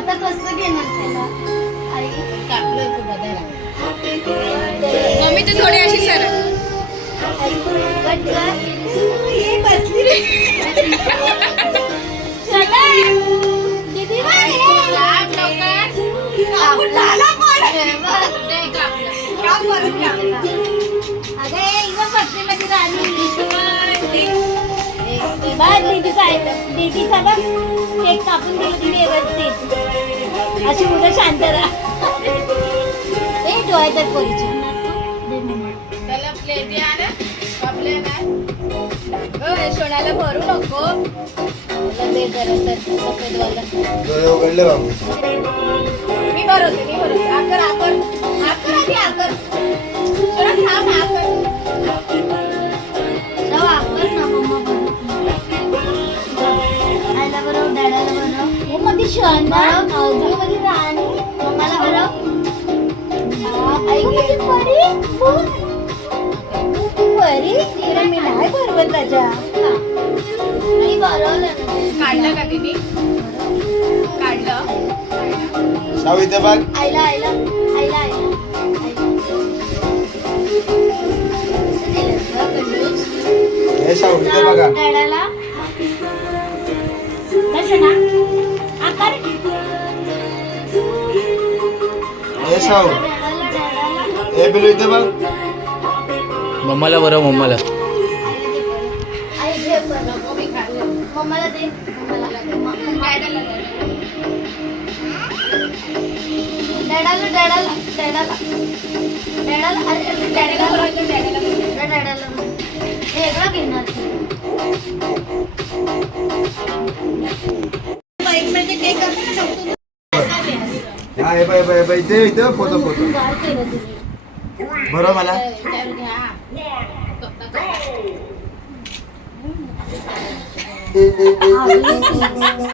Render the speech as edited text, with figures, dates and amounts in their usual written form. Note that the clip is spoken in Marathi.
आता कसं घेणार त्याला आई कापलं तू बघायला मम्मी तू थोडी अशी सर कट कर ये बसली रे चला किती वाजले काप लवकर कापून झाला पण ते कापलं काप परत काप अगं इवन पत्नी मध्ये राणी बघ दीदीचा बघ केक कापून दिलं तिने व्यवस्थित अशी मुलं शांत राहा ते डोळ्यात पोरीची त्याला प्लेटी आण कापले नाही सोन्याला भरू नको दे जरा सफेदवाला डोळे उघडले बाबू. मी भरवते आकर आधी आकर सोना थांब आकर जाऊ आपण ना मम्मा आईला बरोबर डॅडाला बरोबर हो मध्ये शहाणा मध्ये राणी मम्माला बरोबर आई मध्ये परी तिला मी नाही बरोबर त्याच्या आई बरोबर काढलं का तिने काढलं शाहू इथे बघ. आईला हे शाहू इथे बघा. डॅडाला दर्शना आकार हे शाहू हे बिलू इथे बघ. मम्माला बरं मम्माला आई घे बरं मम्माला दे डॅडाला वेगळा घेणार हा हे बघ हे बघ इथे इथे पोतो गार केलं तुम्ही बरं मला घ्या